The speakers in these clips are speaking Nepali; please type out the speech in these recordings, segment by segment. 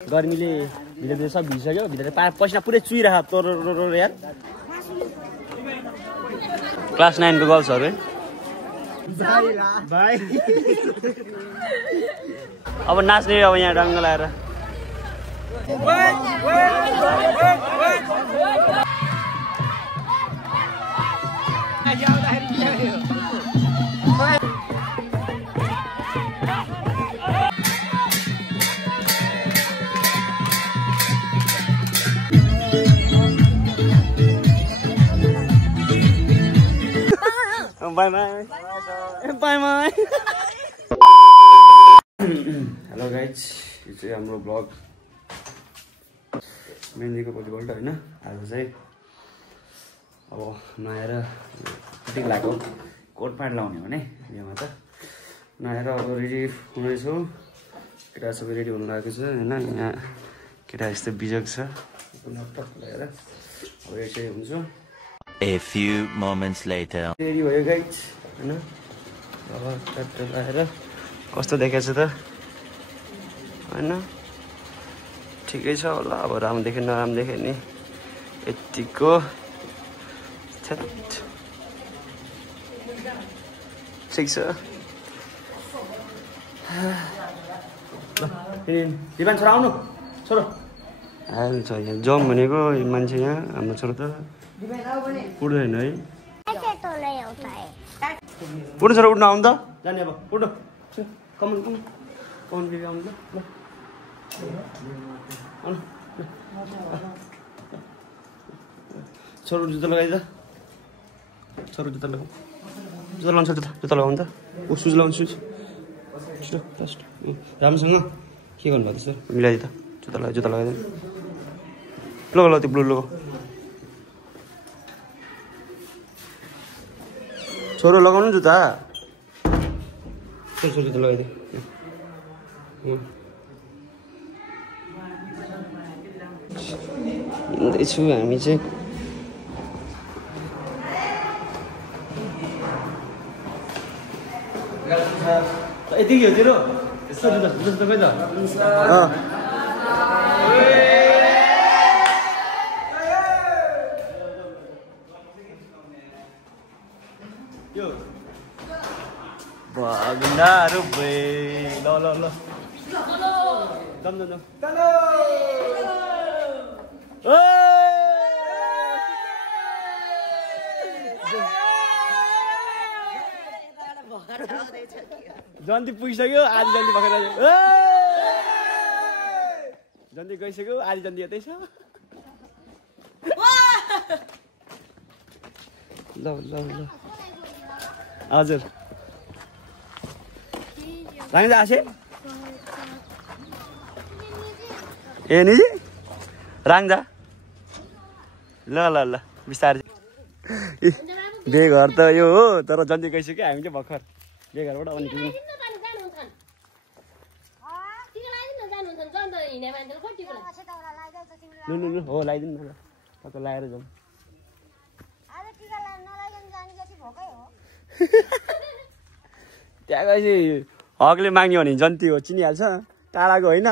गर्मीले भित्र सब भिजिसक्यो भित्र पसिना पुरै चुइरहेको तोरो यार क्लास 9 को गर्ल्सहरु भाइ अब नाच्ने अब यहाँ रंग लाएर Bye bye. Bye bye. Hello guys, it's हाम्रो vlog. मेहन्दीको भोलिपल्ट हैन आज चाहिँ अब नआएर फिटिङ लाग्यो कोट प्यान्ट लाउने भने यहाँ त नआएर अब रेडी हुँदैछु केटा सबै रेडी हुन लागेको छ हैन यहाँ केटा यस्तो बिजक छ ल्यापटप लिएर अब यसै हुन्छ A few moments later. Ready भयो गाइज हैन अब ट्र्याक्टर आएर कस्तो देखेछ त हैन ठिकै छ होला अब राम्रो देख्यो नराम्रो देख्यो नि यतिको ठिक छ दिवान छोरा आउनु छोरो आइन्छ यहाँ जम भनेको मान्छे यहाँ हाम्रो छोरो त उड्दैन है उड्नु छोरा उड्नु आउनु त जाने अब उड्नु कमन बेबी आउनु त छोरो जुत्ता लगाइ त छोरो जुत्ता लगाऊ जुत्ता लगाउनु जुत्ता लगाउनु त ऊ सुज लगाउनु सुज राम्रोसँग के गर्नुभएको सर मिलाइदियो त जुत्ता लगाइदिनु लग त्यो ब्लु लग छोरो लगाउनु जुत्ता छोरो जुत्ता लगाइदियो हिँड्दैछु हामी चाहिँ यतिकै हो तेरो यस्तो जुत्ता खै त Bagnaru be lo dam जन्ती पुगिसक्यो आधी जन्ती भखेर जन्ती गइसक्यो आधी जन्ती यतै छ ल हजुर राङ्जा आसे ए नि राङ्जा ल बिस्तारै बे घर त यो हो तर जन्ती गइसक्यो हामी चाहिँ भर्खर बे घरबाट अनि हो लगाइदिनु न त लगाएर जाउँ त्यहाँ गएपछि हकले माग्यो भने जन्ती हो चिनिहाल्छ टाढाको होइन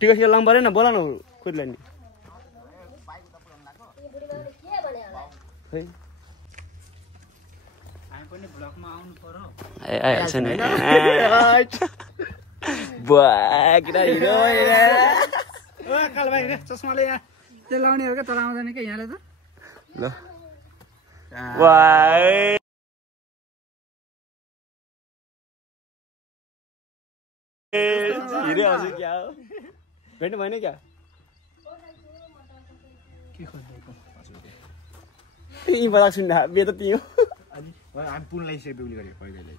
टिकट लाउनु परेन बोला न खुदलाई नि आइहाल्छ नि चस्माले त्यो लाउने हो क्या तर आउँदैन क्या यहाँले त ल वाइ हिरो हजुर क्या हो भेट्नु भएन क्या के खोज्दैको यी बता सुन्दा बे त तियो हामी पुनलाई सेड्युल गरेको पहिल्यै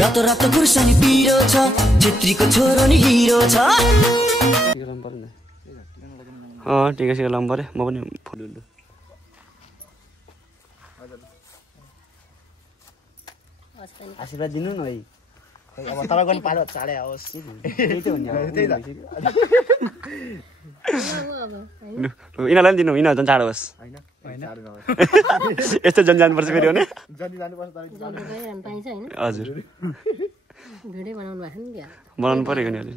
रातो रातो गुर्सानी पिरो छ छेत्रीको छोरो नि हिरो छ टिका सिका लाउनु पर्यो म पनि फुलु आशीर्वाद दिनु न है अब तर पनि पालो चाँडै आओस् त्यही त हो नि यिनीहरूलाई पनि दिनु यिनीहरू झन् चाँडो होस् यस्तो जन जानुपर्छ फेरि हो नि जति जानुपर्छ हजुर भिडियो बनाउनु भएको नि क्या बनाउनु परेको नि अलि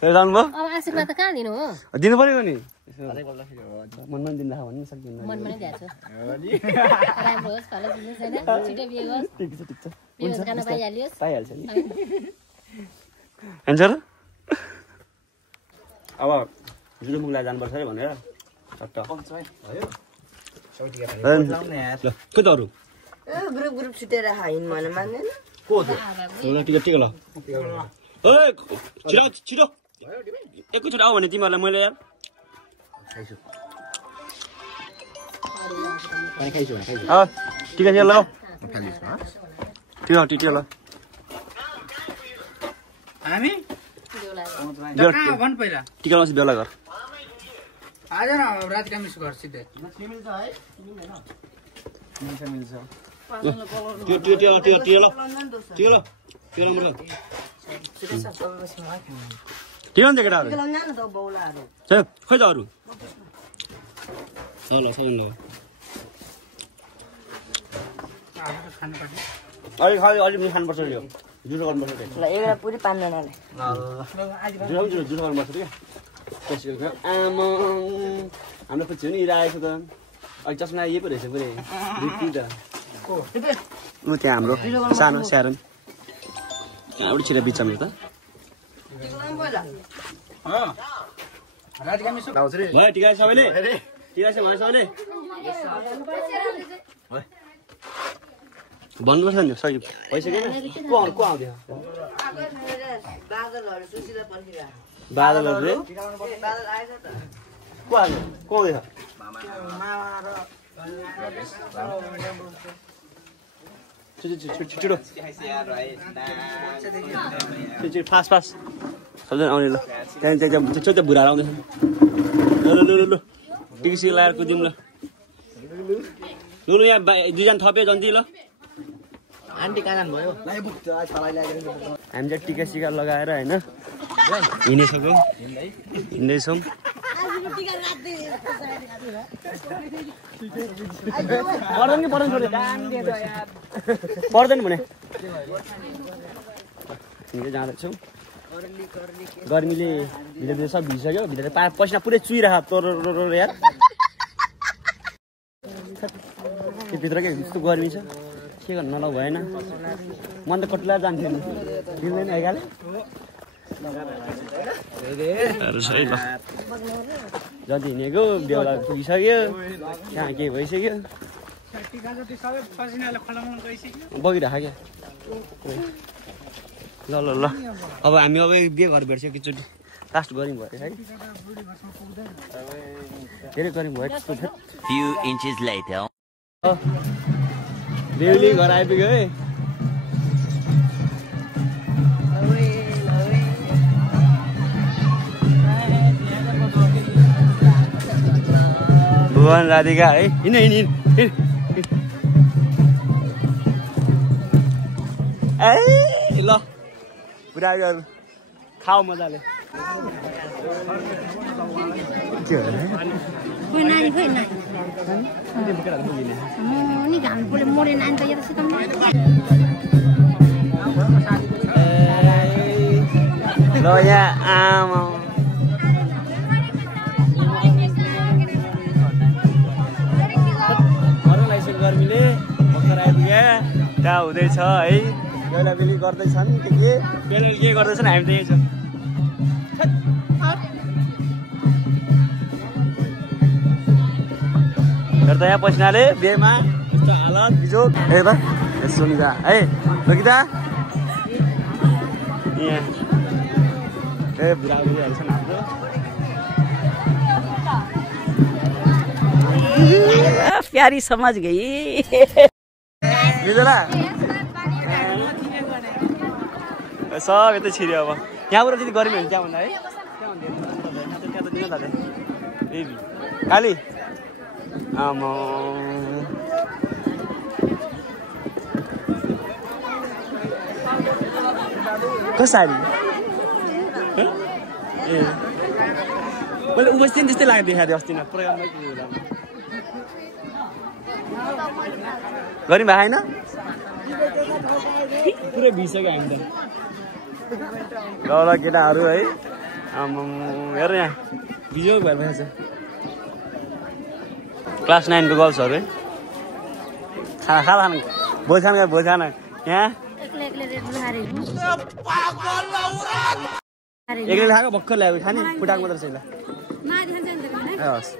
जानुभयो अब आशीर्वाद त कहाँ दिनु हो दिनु परेको नि मनमा दिँदा भन्नु सक्दिनँ मनमा नै दिएको छु राम्रो होस् फलो दिनु छैन छिटो बिहे होस् ठिक छ बिहे गर्न पाइहालियोस् पाइहाल्छ नि हुन्छ र अब जुलुमुङलाई जानुपर्छ है भनेर चट्ट के त अरू ग्रुप छुटेर हाइन मन मान्दैन को टिकट ल छिटो छिटो एकैचोटि आऊ भने तिमीहरूलाई मैले यार टिकट ल टिकट ल हामी टिकटमा चाहिँ बेला गर आज न रात कामिस घर सिधै ठिक हुन्छ केटाहरू खोइ त अरू ल अलिक खानुपर्छ यो जुरो गर्नुपर्छ ल एउटा पुरी 5 जनाले जुरो गर्नुपर्छ क्या आमा हाम्रो पछि नि आएको त अहिले चस्मा यही पो रहेछ पुरै त ऊ त्यहाँ हाम्रो सानो स्यारोन एउटा छिटो बिचमा त भयो टिका सबैले टिका छ भने सबैले भन्नुपर्छ नि सही भइसक्यो को आउँथ्यो बादलहरूले को आउँदैछ छिटो फास्ट सबजना आउने ल त्यहाँ बुढाहरू आउँदैछ ल टिकसी लगाएर कुद्यौँ ल लु यहाँ 2 जना थप्यो जन्ती ल आन्टी कहाँ जानुभयो हामी चाहिँ टिका सिका लगाएर होइन हिँड्दैछौँ पर्दैन भने जाँदैछौँ गर्मीले भित्र सब भिजिसक्यो भित्र पसिना पुरै चुइरहेको तोरो यार त्यो भित्र के यस्तो गर्मी छ के गर्नु नलाउ भएन मन त कटिला जान्थ्यो नि दिँदैन आइहाले जति हिँडेको बेहुला पुगिसक्यो त्यहाँ के भइसक्यो बगिरहेको क्या ल अब हामी अब बिहे घर भेट्छ एकचोटि लास्ट गऱ्यौँ भयो है धेरै गऱ्यौँ भयो त्यस्तो Few inches later. बेहुली घर आइपुग्यो है भुवन राधिका है हिँड ए ल पुरा खाऊ मजाले के हो खोइ नानी नि घाम पुरै मोरे नानी त यता सिकाउनु ल यहाँ आमा गर्मीले भर्खर आइपुग्यो त्यहाँ हुँदैछ है बेला बेली गर्दैछन् के बेला के गर्दैछन् हामी त यही छ त यहाँ पसिनाले बिहेमा यस्तो हालत बिजोग ए त सुनिदा है लगिता यहाँ ए बुढाबुढीहरू छन् हाम्रो प्यारी समझ गई सब यतै छिर्यो अब यहाँबाट त्यति गर्मी हुन्छ त्यहाँ भन्दा है त्यहाँ त दिन थाले बेबी खाली आमा कसरी ए मैले उपस्थित त्यस्तै लाग्यो देखाएको थिएँ अस्ति न प्रोग्राममा गरि भएन पुरै भिसक्यो हामी त ल ल केटाहरू है हेर यहाँ बिजो भएर छ क्लास 9 को गर्ल्सहरू है खाना खाना भोज खाना यहाँ एक्लै खाएको भर्खर ल्याएको खाने फुटाएको मात्र छैन हस्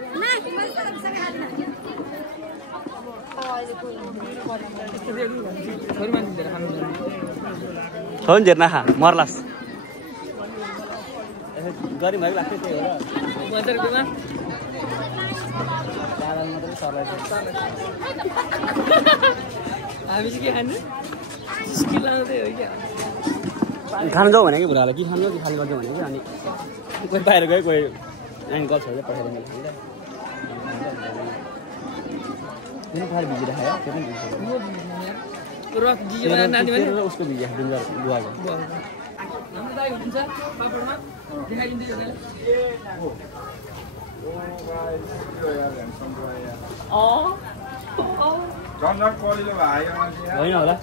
छोरी झेर नखा मर्लास गरिब भएको लाग्छ त्यही हो खानु जाऊ भने कि बुढालाई कि खानु कि खानु गर्छ भने कि अनि कोही बाहिर गयो कोही नानी गर्छहरू पठाइदिनु भिजेर खायो उसको भिजे बुवाको होइन होला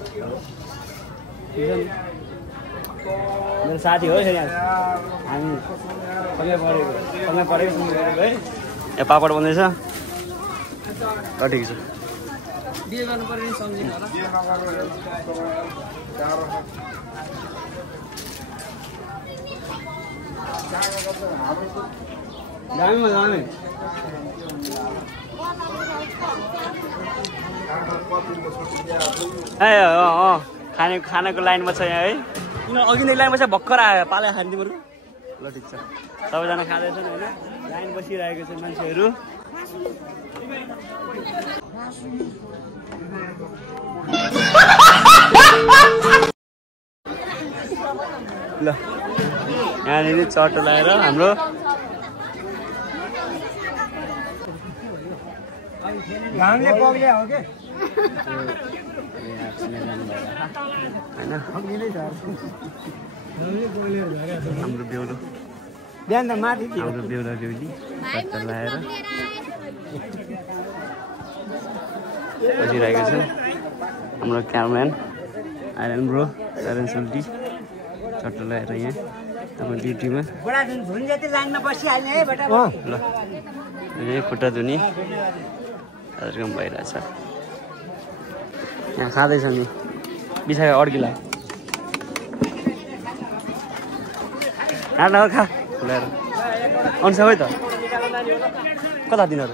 मेरो साथी हो फेरि हामी सँगै परेको है यहाँ पापड बन्दैछ ल ठिक छ दामी दामी खानाको लाइनमा छ यहाँ है अघि नै लाइनमा छ भर्खर आयो पाला खाने तिमीहरू ल ठिक छ सबैजना खाँदैछन् होइन लाइन बसिरहेको छ मान्छेहरू ल यहाँनिर चट्टो लगाएर हाम्रो हाम्रो बेहुलो बिहान त माथि हाम्रो बेहुला बेहुली चट्टो लगाएर बसिरहेको छ हाम्रो क्यामराम्यान आइरन ब्रो आइरन सुल्टी चट्टो लगाएर यहाँ हाम्रो ड्युटीमा ल यही खुट्टा धुने कार्यक्रम भइरहेछ यहाँ खाँदैछ नि बिसायो अड्किला खाना खा खुलाएर आउनु सबै त कता दिनहरू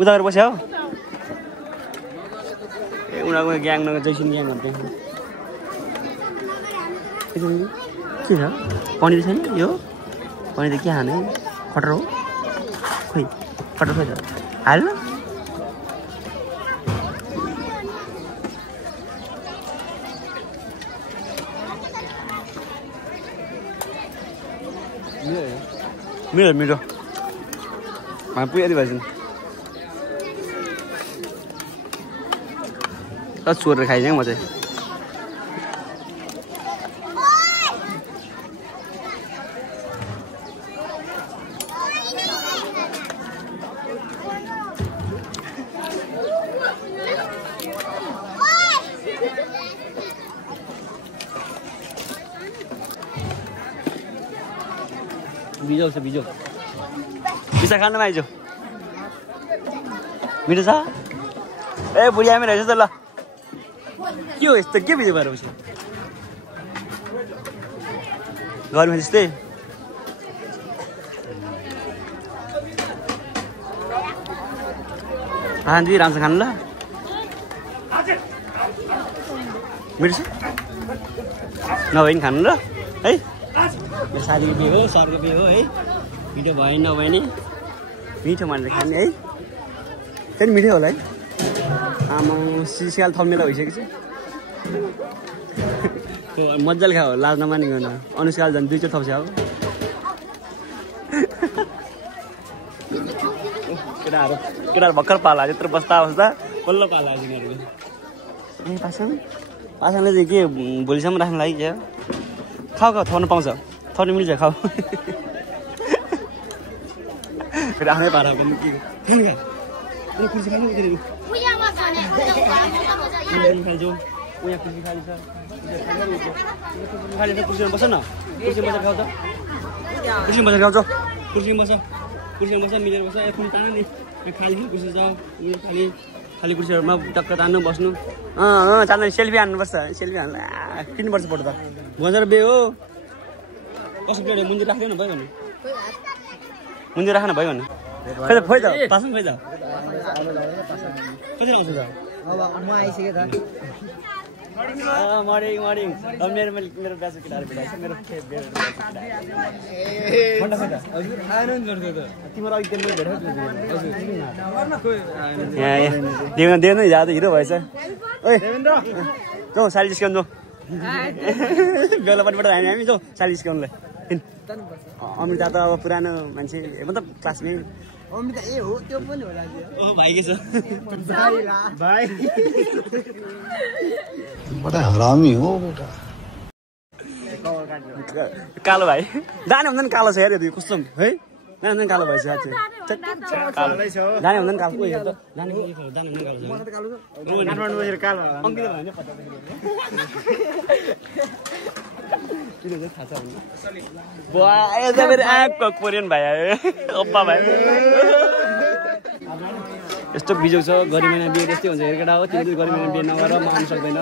उता गएर बस्यो ए उनीहरूको ग्याङ जैसिन ग्याङ भन्थ्यो के छ पनिर छैन यो पनिर त के खाने खटर हो खोइ खटर खोइ त हाल्नु मिठो मिठो हामी पुगेको भएछन् छोडेर खाइदिएँ म चाहिँ बिजो छ बिजो पिसा खानु आइज मिठो छ ए बुढी आमी रहेछ त ल के हो यस्तो के बिजो भएर बस्यो घरमा त्यस्तै दिदी राम्रो खानु ल मिठो छ नभए नि खानु ल है मेरो साथीको बिहे हो सरको बिहे हो है मिठो भयो नभए नि मिठो मानेर खाने है त्यही मिठै होला है आमा सिसियाल थम्नेर भइसकेको छ मजाले खायो लाज नमानिकन अनुष्काल झन् 2 चोट थप्छ हो केटाहरू भर्खर पाला त्यत्रो बस्दा बल्ल पाला तिनीहरूको ए पासाङले चाहिँ के भोलिसम्म राख्नु लागि क्या खाऊ थर्नु पाउँछ थर्नु मिल्छ खाऊ फेरि आफ्नै पारा पनि के खाइजो यहाँ कुर्सी खाली छ खाली छ कुर्सीमा बस न कुर्सीमा बसेर खाऊ त कुर्सीमा बसेर खाऊ त कुर्सीमा बस मिलेर बस एकछिन तान नि खाली कुर्सी छ खाली खाली कुर्सीहरूमा टक्क तान्नु बस्नु चाँदनी सेल्फी हान्नुपर्छ सेल्फी हान्नु किन्नुपर्छ फोटो त बजार बे हो कसो प्लेट मुन्जी राख्दैन भयो भने मुन्जी राख्न भयो भने खोइ त पासौँ खोइ त कति आउँछ त अब म आइसकेँ त मर्निङ अब मेरो ब्याच केटाहरू भेटाएको छ मेरो तिम्रो अघि देवेन्द्र हिजो हिरो भएछ ओइ जाउँ साली डिस्काउन्ट जाउँ बेलापट्टिबाट हामी जाउँ साली डिस्काउन्टलाई अमृता त अब पुरानो मान्छे मतलब क्लासमेट अमृता ए हो त्यो पनि होला ओ भाइ के छ भाइ बडा हरामी हो बेटा कालो भाइ जाने हुँदैन कालो छ यार यो कस्तो है जाने कालो भएछ साथी जाने हुँदैन कालो को हेर त जाने कालो अङ्कित भने पत्ता कोरियन भाइ आयो ओप्पा भाइ यस्तो बिजोग छ गरी महिना बिहे त्यस्तै हुन्छ हेर केटा हो तिमीले गरी महिना बिहे नगर म आउनु सक्दैन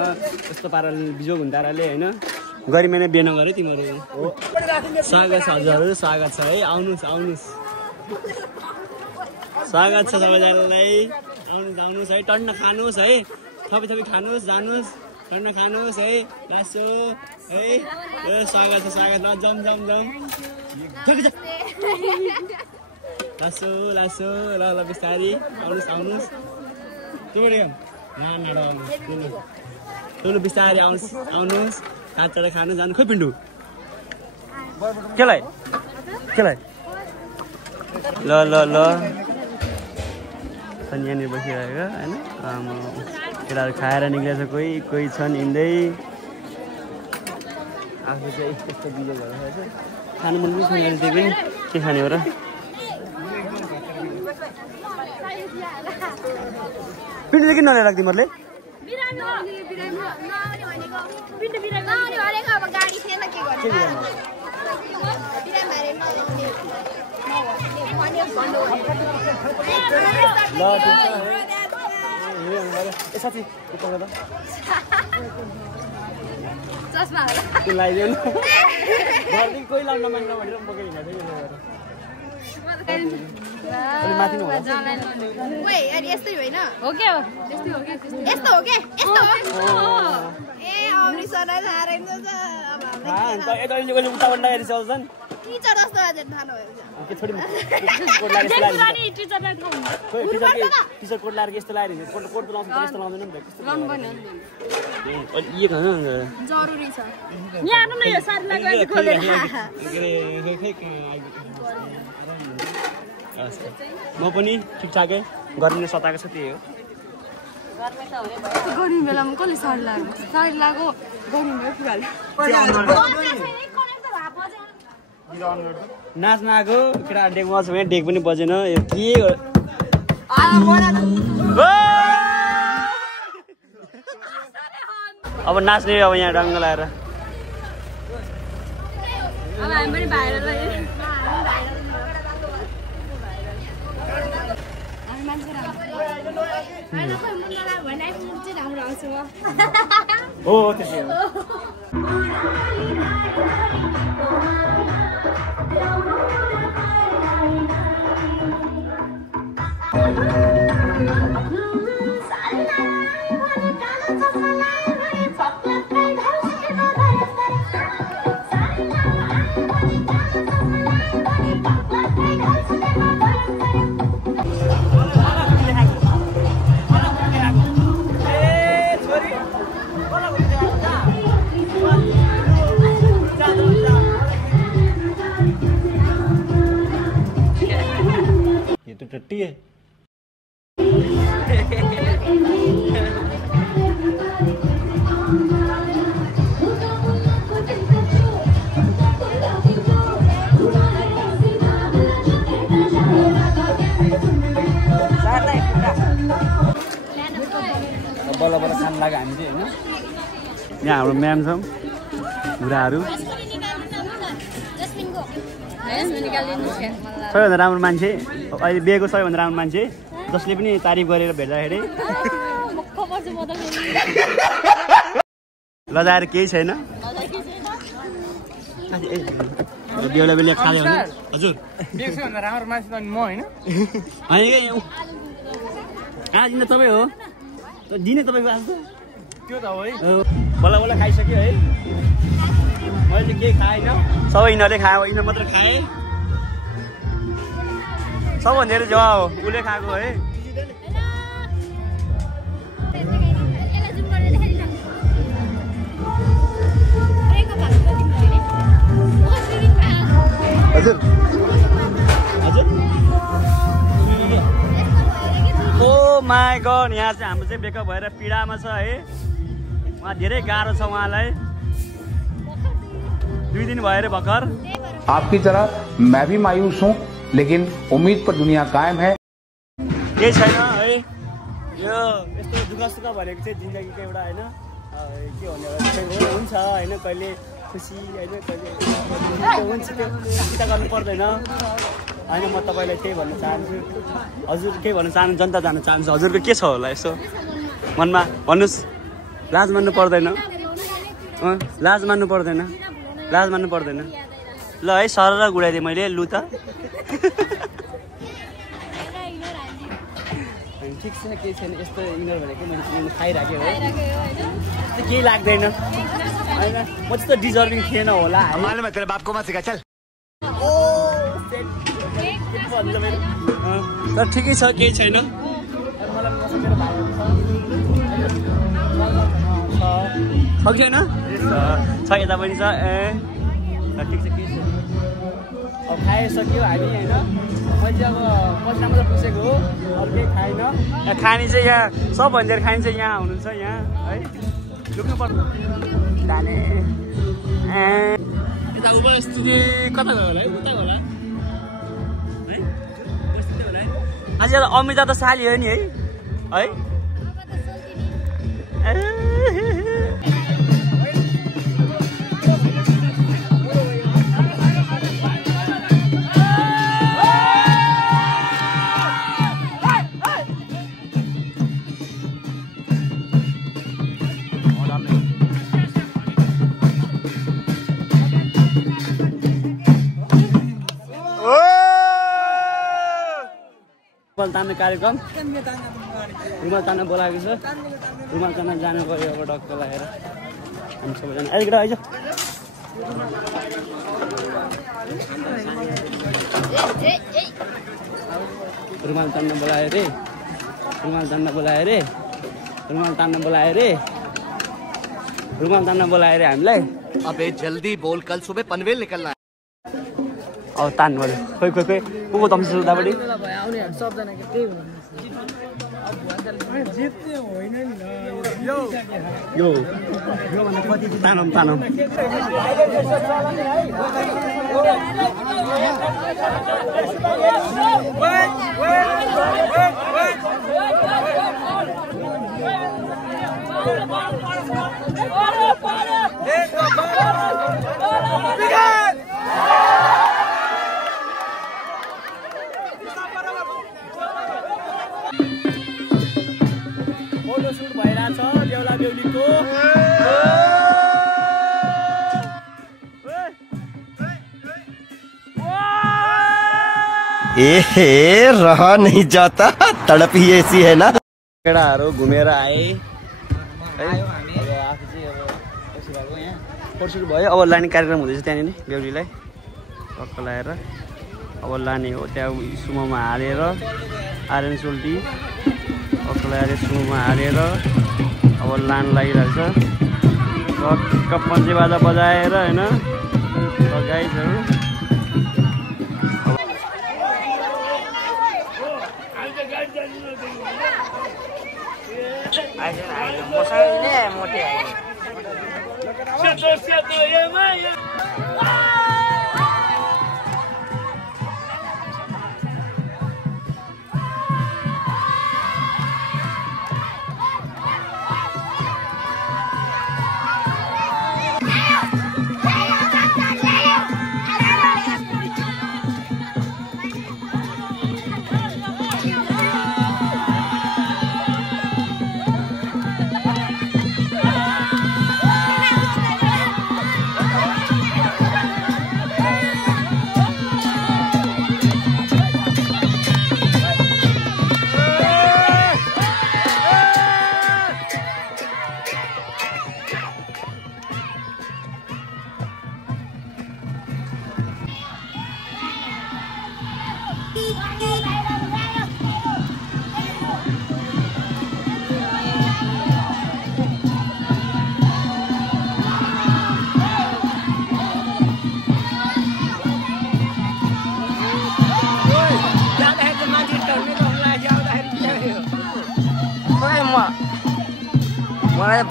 यस्तो पाराले बिजोग हुने ताराले होइन गरी महिना बिहे नगर है तिमीहरू स्वागत छ हजुरहरू स्वागत छ है आउनुहोस् स्वागत छ सबैजनालाई आउनुहोस् है टन्न खानुहोस् है थपी खानुहोस् जानुहोस् टन्न खानुहोस् है लासो है स्वागत छ स्वागत जम लासो ल बिस्तारी आउनुहोस् तिमीले बिस्तारी आउनुहोस् काटेर खानु जानु खोइ पिन्डु केलाई ल अनि यहाँनिर बसिरहेको होइन केटाहरू खाएर निक्लेछ कोही छन् हिँड्दै आफू चाहिँ यस्तो बिजो भइरहेको छ खानु मन पनि छैन त्यही पनि के खाने हो र पिन्डु किन नल्याएर तिमीहरूले साथी लगाइदिनु कोही लाउन मान्न भनेर बोकेर हिँडेको यस्तै होइन हो के हो यस्तो हो के ए अमृतसरलाई थारेन चल्छन् टिचर जस्तो अझै थाहा टिचर कोट लाएर यस्तो लगाएर कोट लाउँछ यस्तो लाउँदैन नि त जरुरी छ यहाँ न यो साथीलाई खोलेर म पनि ठिकठाकै गर्मी सताएको छ त्यही हो गर्मी बेलामा कसले साडी लाग्यो गर्मी बेला नाच्न आएको केटा डेकमा छ भने डेक पनि बजेन यो के अब नाच्ने अब यहाँ रङ्ग लगाएर हो त्यसै हो टट्टी है लाग्यो हामी चाहिँ होइन यहाँ हाम्रो म्याम छौँ बुढाहरू सबैभन्दा राम्रो मान्छे अहिले बिहेको सबैभन्दा राम्रो मान्छे जसले पनि तारिफ गरेर भेट्दाखेरि लजाएर केही छैन बेहुला बेहुली खायो भने हजुर राम्रो मान्छे त म होइन आज दिन तपाईँ हो दिने तपाईँको आज त्यो त हो है बल्ल बल्ल खाइसक्यो है मैले चाहिँ केही खाएन सबै यिनीहरूले खायो यिनीहरू मात्र खाएँ सबभन्दा धेरै जवाब हो उसले खाएको है हजुर हजुर ओ माई गॉड यहाँ चाहिँ हाम्रो चाहिँ बेकअप भएर पीडामा छ है उहाँ धेरै गाह्रो छ उहाँलाई 2 दिन भयो रे भर्खर आपकी तरह मैं भी मायूस हूँ लेकिन उम्मीद पर दुनिया कायम है केही छैन है यो यस्तो दुःख सुख भनेको चाहिँ जिन्दगीको एउटा होइन के भन्ने हुन्छ होइन कहिले खुसी होइन कहिले हुन्छ त्यो चिन्ता गर्नु पर्दैन होइन म तपाईँलाई केही भन्न चाहन्छु हजुर केही भन्न चाहनु जनता जान चाहन्छु हजुरको के छ होला यसो मनमा भन्नुहोस् लाज मान्नु पर्दैन लाज मान्नु पर्दैन लाज मान्नु पर्दैन ल है सरर गुडाइदिएँ मैले लु त ठिक छ केही छैन यस्तो इग्नोर भनेको मैले खाइराखेँ हो केही लाग्दैन होइन म त्यस्तो डिजर्भिङ थिएन होला तेरे बाप को मत सिखा चल तर ठिकै छ केही छैन छ कि होइन छ यता पनि छ ए ठिक छ केही छैन अब खाइसक्यो हामी होइन मैले चाहिँ अब पसिना मात्रै पुसेको हो अरू केही खाएन यहाँ खाने चाहिँ यहाँ सबभन्दा धेरै खाने चाहिँ यहाँ हुनुहुन्छ यहाँ है लुक्नु पर्छ जाने यता उपस्थिति कता गयो होला है उता होला है उपस्थिति होला है आज अमिता त साली हो नि है रुमाल तान्ने कार्यक्रम रुमाल तान्न बोलाएको छ रुमाल तान्न जानु पर्यो अब डक्क लगाएर हामी सबैजना अलिकति आइज रुमाल तान्न बोलायो रे रुमाल तान्न बोलायो रे रुमाल तान्न बोलायो रे रुमाल तान्न बोलायो रे हामीलाई अबे जल्दी बोल कल सुबह पनवेल निकलना है अब तान्नु पर्यो खोइ खोइ खोइ को तम्सी उतापट्टि यो तानौँ तानौँ फोटोसुट भइरहेछ बेहुला बेहुलीको रहा नहीं जाता तड़प ही ऐसी है ना केटाहरू घुमेर आए है अब आफू चाहिँ अब यसो भएको यहाँ फोटोसुट भयो अब लाने कार्यक्रम हुँदैछ त्यहाँनिर बेहुलीलाई टक्क लगाएर अब लाने हो त्यहाँ सुमोमा हालेर आर्यन सोल्टी टक्क लगाएर सुमोमा हालेर अब लान लागिरहेको छ टक्क पन्चे बाजा बजाएर होइन गाइजहरू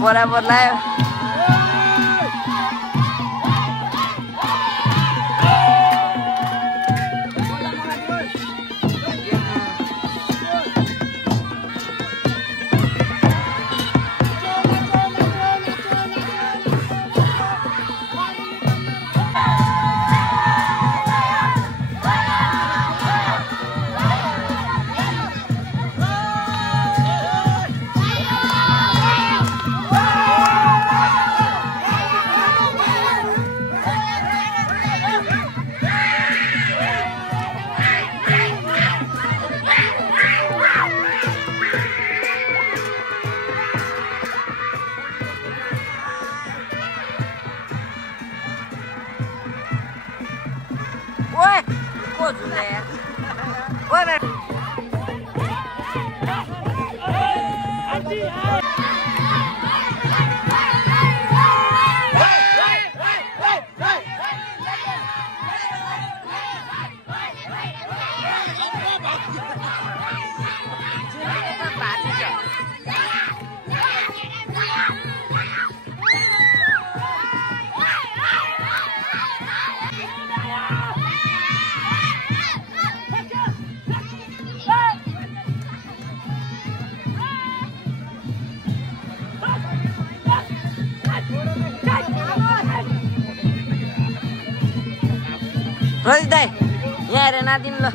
बराबर लायो रोज दाइ यहाँ हेर नादिन ल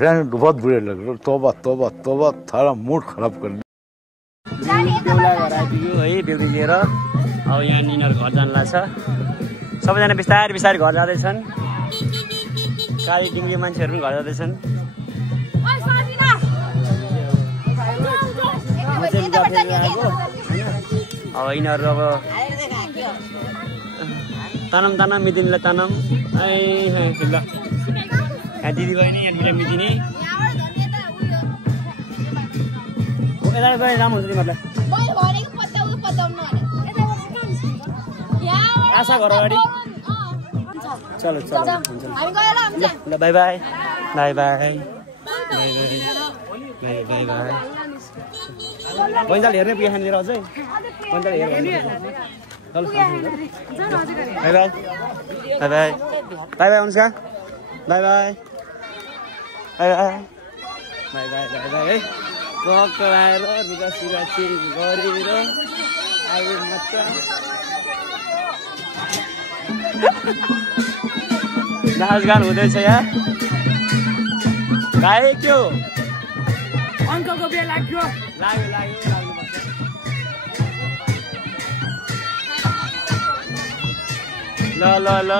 रहने दो, बहुत बुरे लग रहे। तौबा तौबा तौबा, थारा मूड खराब कर दिया। बेहुला घर आइपुग्यो है बेहुली लिएर। अब यहाँ निनीहरू घर जानु लाग्छ। सबैजना बिस्तारै बिस्तारै घर जाँदैछन्। काली डिङ्गे मान्छेहरू पनि घर जाँदैछन्। अब यिनीहरू अब तानम तानम मिदिनीले तानम ल यहाँ दिदी बहिनी यहाँनिर मिदिनी यता गए राम्रो हुन्छ नि मतलब आशा घर अगाडि चलो चलो ल bye bye bye bye bye bye bye पैँताल हेर्ने पुग्यो यहाँनिर अझै पैँताल हेर्ने bye bye bye bye bye bye Anushka bye bye bye bye bye bye bye bye है पकाएर रुगासुगा चेन्ज गरेर आगो मजा नाचगान हुँदैछ यहाँ गाए के हो अङ्कको बिहा लाग्यो लाग्यो लाग्यो लाग्नुपर्छ ल ल ल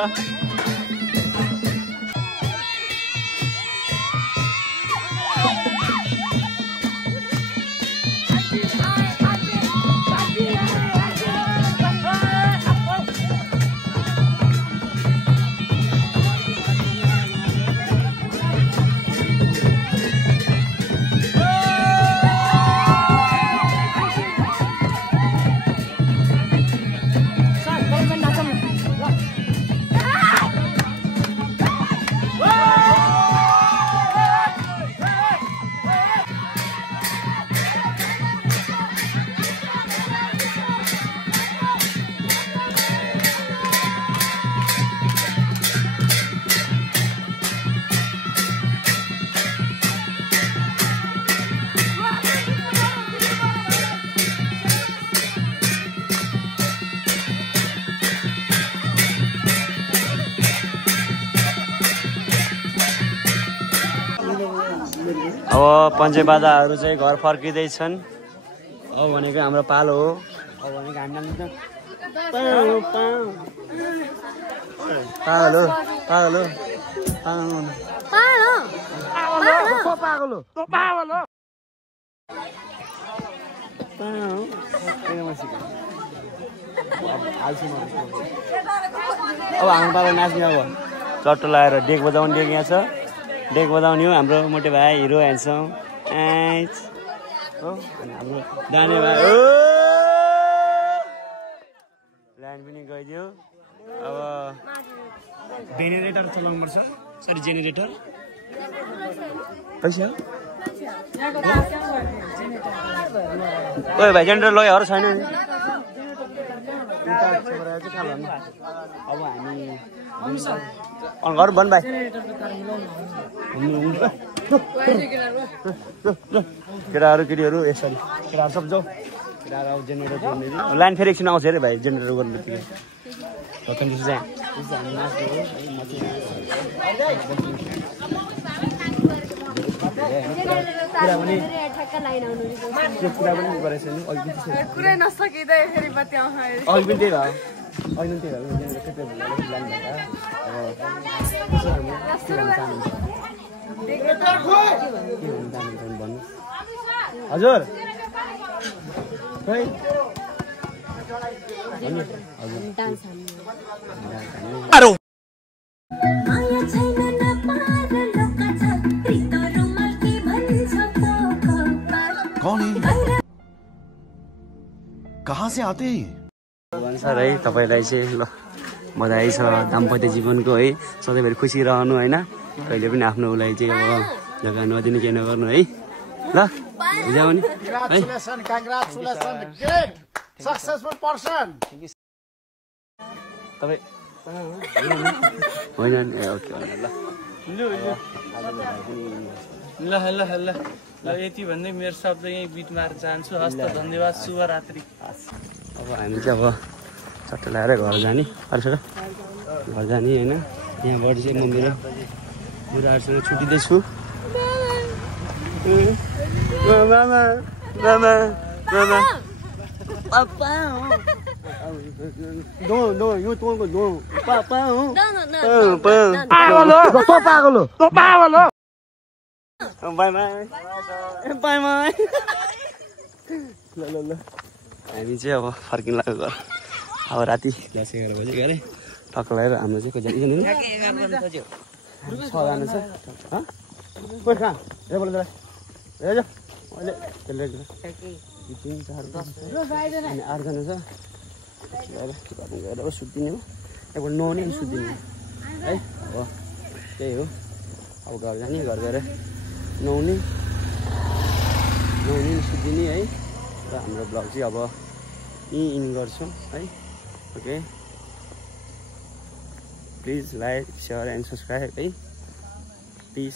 अब पञ्चे बाजाहरू चाहिँ घर फर्किँदैछन्। अब भनेको हाम्रो पालो हो। अब भनेको हामी पागलो पागलो अब हाम्रो पालो नाच्ने अब चट्टो लगाएर डेक बजाउने डेक यहाँ छ। डेक बजाउने हो हाम्रो मोटे भाइ हिरो ह्यान्डसम हो। अनि हाम्रो जाने भाइ ल्यान्ड पनि गइदियो। अब जेनेरेटर चलाउनु पर्छ। सरी जेनेरेटर पैसा ओए भाइ जेनेरेटर लग्यो अरू छैन नि। अब हामी घर बन भाइ केटाहरू केटीहरू यसरी केटाहरू सब जाऊ। केटाहरू अब जेनेरेटर गर्ने लाइन फेरि एकछिन आउँछ अरे भाइ जेनेरेटर गर्नु बित्तिकै कुरै नसकिँदै फेरि बत्ती आउँछ। अघि पनि त्यही भयो अहिले त्यही भयो। हजुर कौन है कहाँ से आते हैं सर है तपाईँलाई चाहिँ ल बधाई छ दाम्पत्य जीवनको है। सधैँभरि खुसी रहनु होइन। कहिले पनि आफ्नो उसलाई चाहिँ अब जग्गा नदिनु के नगर्नु है। ल बुझाउ नि है। तपाईँ होइन नि ओके ल ल ल ल यति भन्दै मेरो शब्द यहीँ बिट मारेर जान्छु। हस्त धन्यवाद शुभरात्रि। अब हामी चाहिँ अब चट्ट लगाएर घर जाने अरू सर घर जाने होइन। यहाँबाट चाहिँ म मेरो बुढाहरूसँग छुट्टिँदैछु। मामा मामा मामा पापा दो दो यो तँको दो पापा हो पागलो बाई बाई बाई बाई। ल ल ल हामी चाहिँ अब फर्किन लाग्यो घर। अब राति 11 बजे गएर टक्क लगाएर हाम्रो चाहिँ कतिजना छजना छ। कोही कहाँ बोल्दा अहिले त्यसले 3 4 5 अनि 8जना छ। गएर अब सुत्दिने हो एकपल्ट नुहाउने अनि सुत्दिने है। अब त्यही हो अब घर जाने घर गएर नुहाउने सुत्दिने है। र हाम्रो ब्लग चाहिँ अब यहीँ इन गर्छौँ है। Okay please like share and subscribe है। प्लिज।